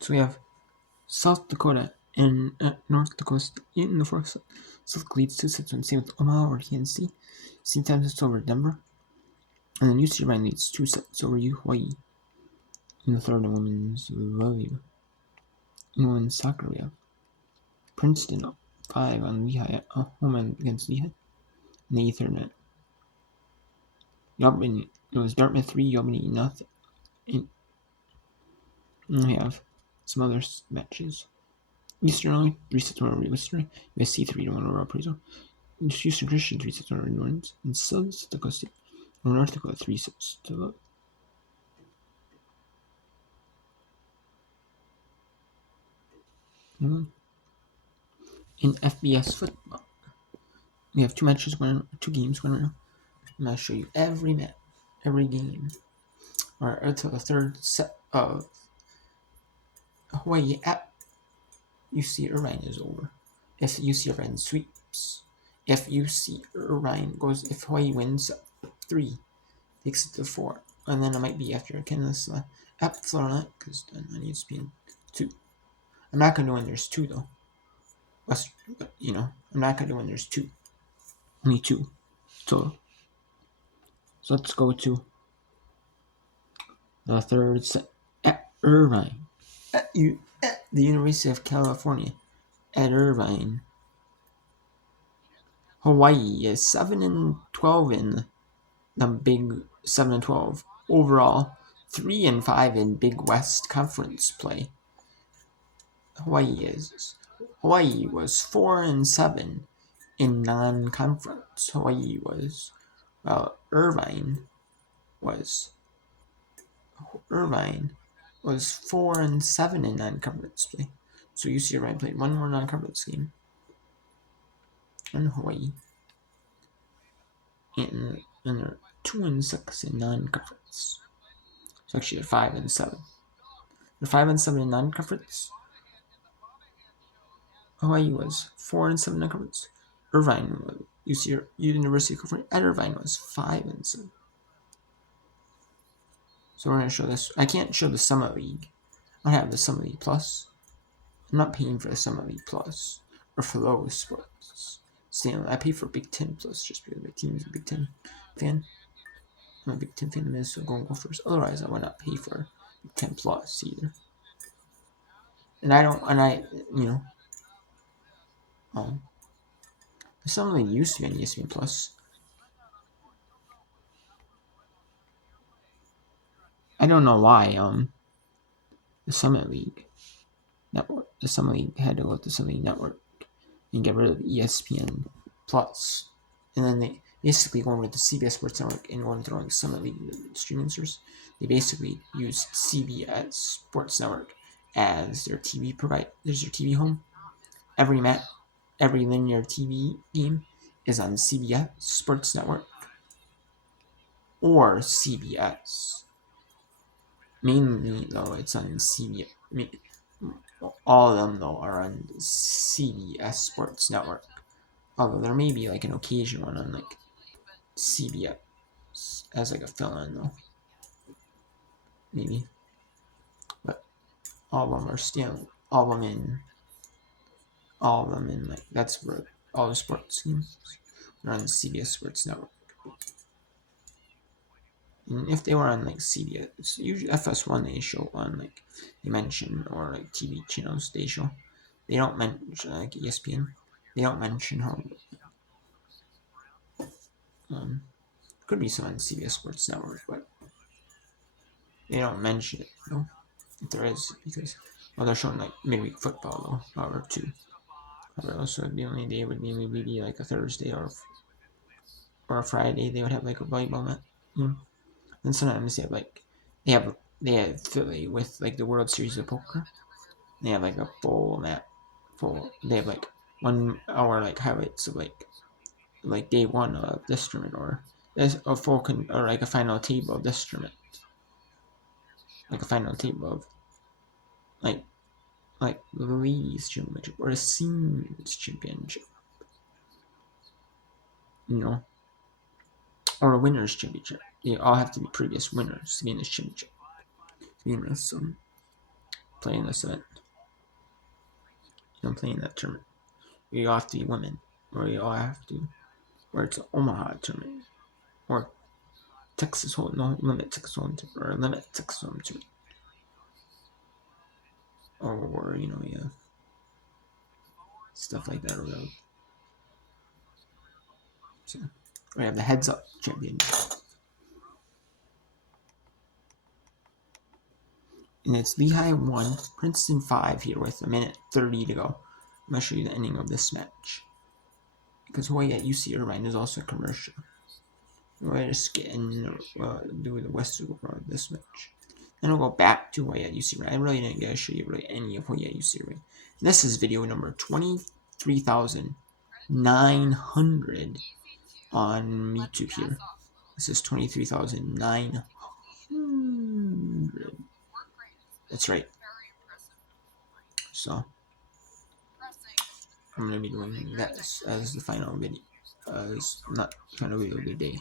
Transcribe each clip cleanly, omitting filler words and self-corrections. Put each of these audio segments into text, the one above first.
So we have South Dakota and North Dakota in the fourth set. South leads 2 sets, same with Omaha or Kansas City. St. Thomas over Denver. And then UC Irvine leads 2 sets over Hawaii. In the third, in women's volleyball. In women's soccer, we have Princeton up 5 on Lehigh, home against Lehigh. In the Ethernet. It was Dartmouth 3, Albany nothing. And we have some other matches. Eastern only 3 sets over Worcester. USC 3-1 over Appraisal. Houston Christian 3 sets over New Orleans. And South Dakota State or North Dakota 3 sets. In FBS football, we have 2 matches, 2 games, 1 round. I'm going to show you every game. Or until the third set of Hawaii at UC Irvine is over. If UC Irvine sweeps, if Hawaii wins 3, takes it to 4, and then it might be after Kansas at Florida because then I need to be in 2. I'm not gonna do when there's 2 though. I'm not gonna do when there's 2. Only 2 total. So let's go to the third set at Irvine, at the University of California, at Irvine. Hawaii is 7-12 in the Big 7-12 overall, 3-5 in Big West Conference play. Hawaii was 4-7 in non-conference. Irvine was 4-7 in non-conference play. So UC Irvine played 1 more non-conference game. And Hawaii. And they're 2-6 in non-conference. So actually they're 5-7. They're 5-7 in non-conference. Hawaii was 4-7 in non-conference. Irvine was University of California at Irvine was 5-7. So we're gonna show this. I can't show the Summit League. I don't have the Summit League Plus. I'm not paying for the Summit League Plus or for those sports. I pay for Big Ten Plus just because my team is a Big Ten fan. I'm a Big Ten fan of Minnesota Golden Gophers. Otherwise, I would not pay for Big Ten Plus either. Some League used to be on ESPN Plus. I don't know why. The Summit League Network, the Summit League had to go with the Summit League Network and get rid of ESPN Plus, and then they basically going with the CBS Sports Network and going to the Summit League streaming service. They basically used CBS Sports Network as their TV provider. There's their TV home. Every linear TV game is on CBS Sports Network or CBS. Mainly though, it's on CBS. All of them though are on CBS Sports Network. Although there may be like an occasional one on like CBS as like a fill-in though. Maybe. But all of them are still all of them in like that's where all the sports teams are on the CBS Sports Network. And if they were on like CBS, it's usually FS1 they show on like they mention or like TV channels they show. They don't mention like ESPN. They don't mention how could be some on CBS Sports Network, but they don't mention it, if there is, because they're showing like midweek football though, or 2. Also, the only day would maybe be like a Thursday or a Friday. They would have like a volleyball match. And sometimes they have Philly with like the World Series of Poker. They have like a full map. They have like 1 hour like highlights of like day 1 of this tournament, or there's a full or like a final table of this tournament, like a final table of like the ladies championship or a seniors championship, or a winners championship. They all have to be previous winners to be in this championship. playing this event. Playing that tournament. We all have to be women, or we all have to, or it's an Omaha tournament, or Texas Hold'em, no limit Texas Hold'em, or limit Texas Hold'em tournament, or yeah, stuff like that. Or so we have the Heads Up Championship. And it's Lehigh 1, Princeton 5 here with a minute 30 to go. I'm going to show you the ending of this match. Because Hawaii at UC Irvine is also a commercial. We'll just get in, do the Western World of this match. Then we'll go back to Hawaii at UC Irvine. I really didn't get to show you really any of Hawaii at UC Irvine. This is video number 23,900 on YouTube here. This is 23,900. That's right. So I'm gonna be doing that as the final video, as not final video of the day,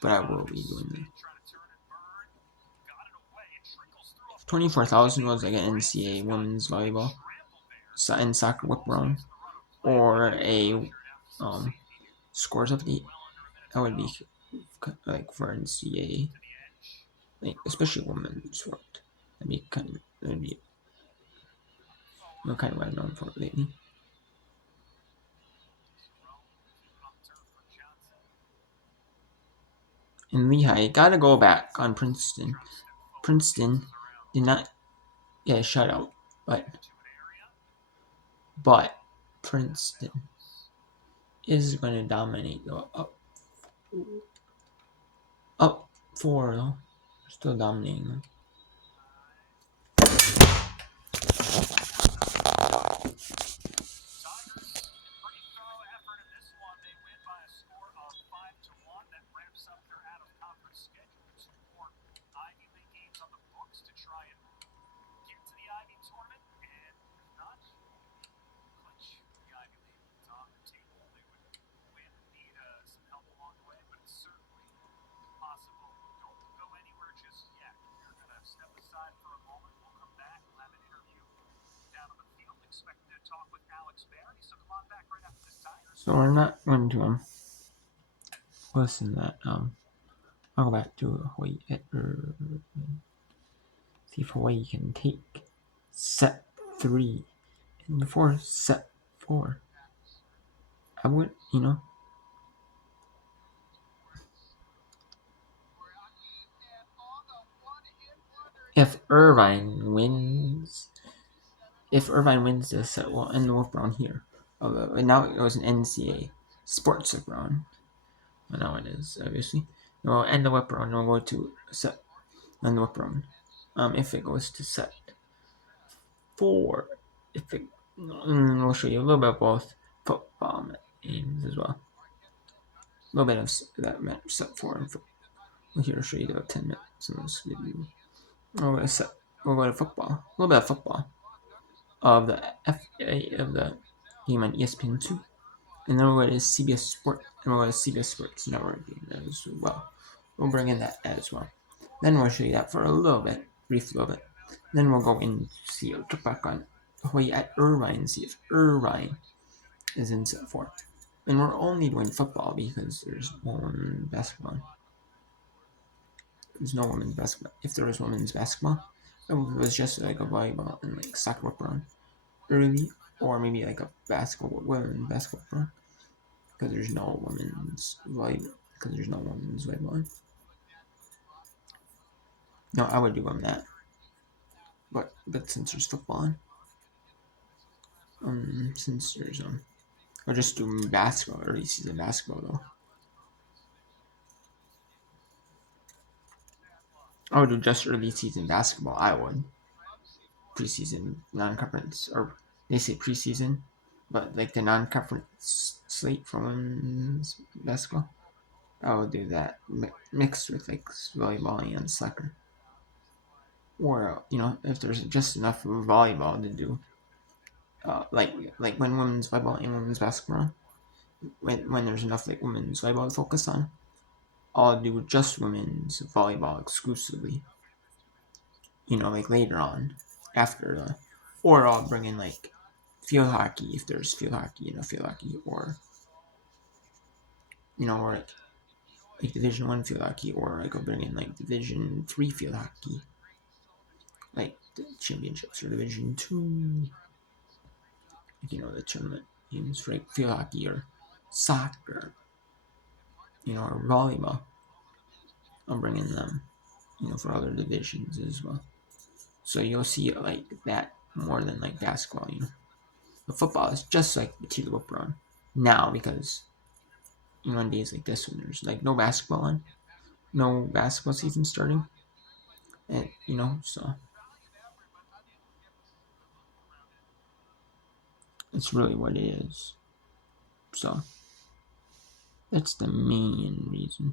but I will be doing it. 24,000 was like an NCAA women's volleyball and soccer whip round, or a scores update. That would be like for NCAA, like especially women's sport. That'd be kind of what I'm known for lately. And Lehigh gotta go back on Princeton. Princeton did not get a shutout, but Princeton is going to dominate the up 4 though. Still dominating. So we're not going to listen to that. I'll go back to Hawaii. See if Hawaii can take set 3. And before set 4, I would, if Irvine wins this set, we'll end the whip round here. And now it was an NCAA sports whip round. Well, now it is, obviously. We'll end the whip round and we'll go to set and the whip round. If it goes to set 4, we'll show you a little bit of both football games as well. A little bit of that match set 4 and football. We'll here show you about 10 minutes in this video. We'll go to football. A little bit of football of the game on ESPN2, and then we'll go to CBS Sport, and we'll go to CBS Sports Network as well. We'll bring in that as well. Then we'll show you that for a little bit, brief little bit. Then we'll go in see or check back on Hawaii at Irvine, see if Irvine is in set 4. And we're only doing football because there's no women's basketball. There's no women's basketball. If there was women's basketball, it was just like a volleyball and like soccer whip round early, or maybe like a women's basketball round, because there's no women's volleyball. No, I would do that, but since there's football, since there's I'll just do basketball, early season basketball though. I would do just early season basketball. I would. Preseason, non-conference, or they say preseason, but like the non-conference slate for women's basketball, I would do that mixed with like volleyball and soccer. Or if there's just enough volleyball to do, like when women's volleyball and women's basketball, when there's enough like women's volleyball to focus on, I'll do just women's volleyball exclusively. Like later on, after or I'll bring in like field hockey if there's field hockey, field hockey, or or like Division 1 field hockey, or like I'll bring in like Division 3 field hockey, like the championships, or Division 2, the tournament games for like field hockey or soccer, or volleyball. I'll bring in them, for other divisions as well. So you'll see it like that more than like basketball. But football is just like the T Whip run now because on days like this when there's like no basketball on, no basketball season starting, and so it's really what it is. So that's the main reason.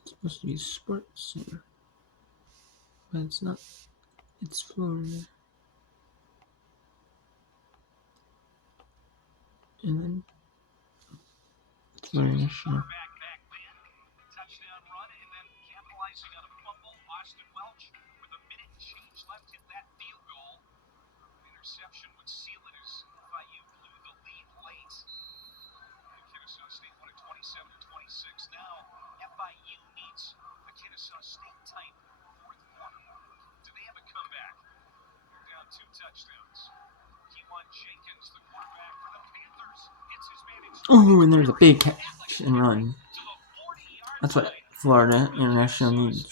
It's supposed to be Sports Center, but it's not. It's Florida. And then it's International. Oh, and there's a big catch and run. That's what Florida International needs.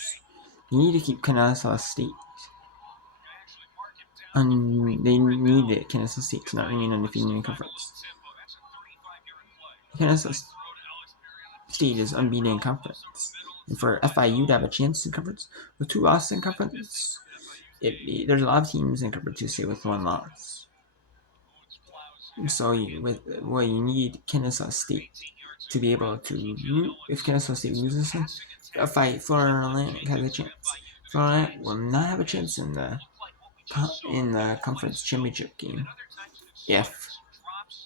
You need to keep Kennesaw State. And they need it, Kennesaw State, to not remain undefeated in conference. Kennesaw State is unbeaten in conference. And for FIU to have a chance in conference with 2 losses in conference, there's a lot of teams in conference who stay with 1 loss. So you need Kennesaw State to be able to, if Kennesaw State loses them, fight Florida Atlantic has a chance. Florida Atlantic will not have a chance in the conference championship game if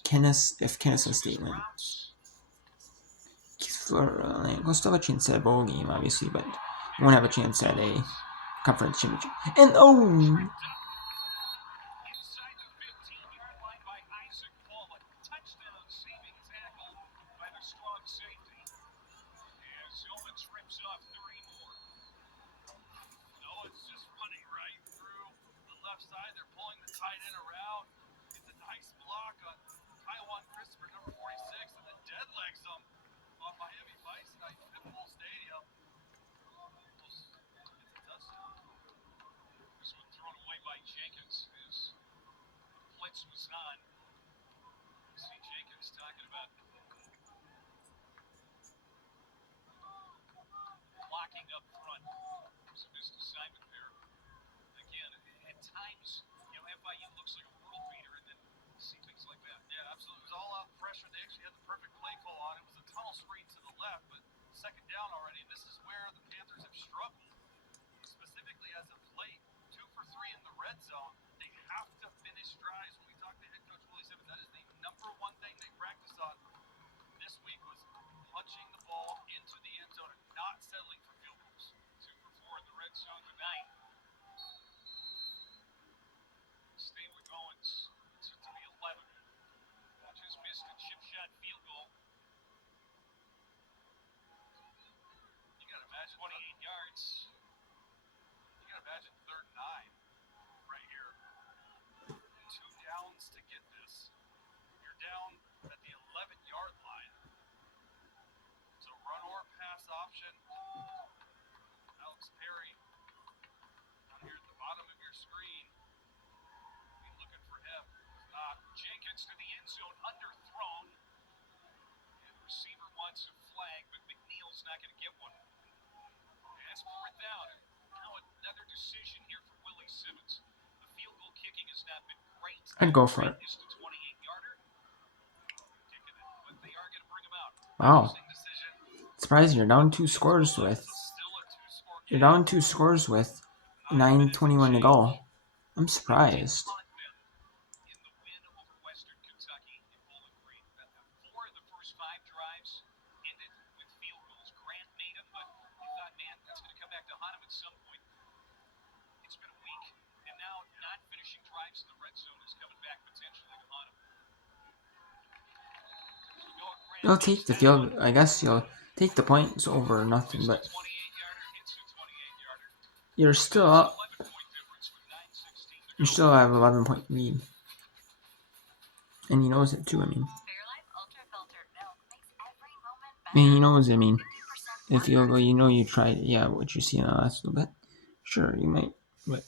Kennesaw State wins. Florida Atlantic will still have a chance at a bowl game, obviously, but won't have a chance at a conference championship. And I'd go for it. Wow. Surprised you're down 2 scores with. You're down 2 scores with 9:21 to go. I'm surprised. You'll take the field. I guess you'll take the points over nothing, but you're still up. You still have 11-point lead. And he knows it too, I mean. And he knows, I mean, if you go, you know you tried, yeah, what you see in the last little bit. Sure, you might, but